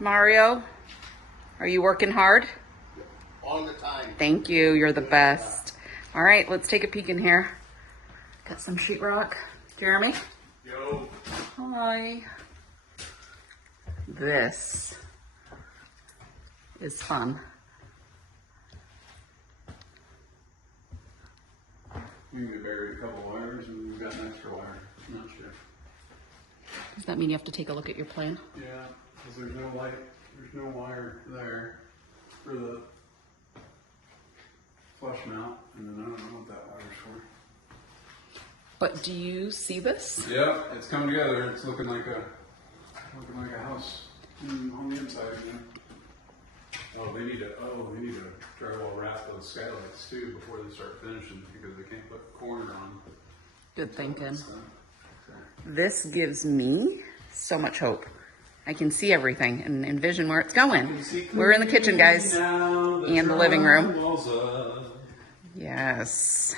Mario, are you working hard? All the time. Thank you. You're the best. All right, let's take a peek in here. Got some sheetrock. Jeremy? Yo. Hi. This is fun. We can bury a couple wires and we've got an extra wire. I'm not sure. Does that mean you have to take a look at your plan? Yeah, because there's no light, there's no wire there for the flush mount, and then I don't know what that wire's for. But do you see this? Yeah, it's coming together. It's looking like a house on the inside again. Oh, they need to drywall wrap those skylights too before they start finishing because they can't put corner on. Good thinking. So, This gives me so much hope. I can see everything and envision where it's going. We're in the kitchen, guys, and the living room. Yes.